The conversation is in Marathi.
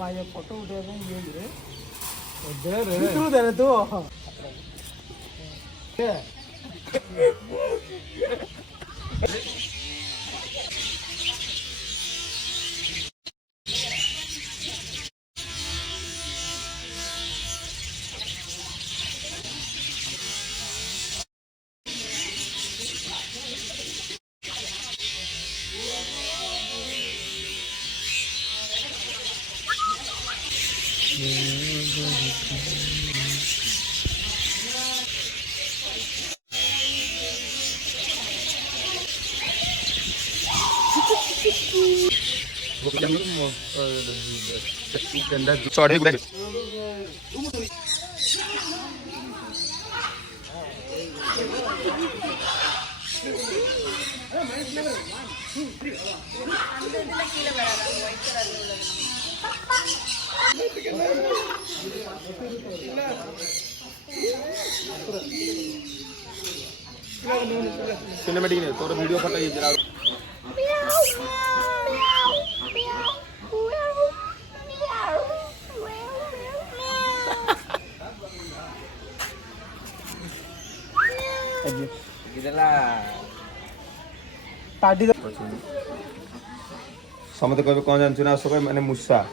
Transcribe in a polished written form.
माझे फोटो उठवायचे ये रे तू दे रे तू सिनेमॅटिक नाही तो व्हिडिओ फोटो ये जरा समझ कभी कौन जानते ना सो मैंने मुस्सा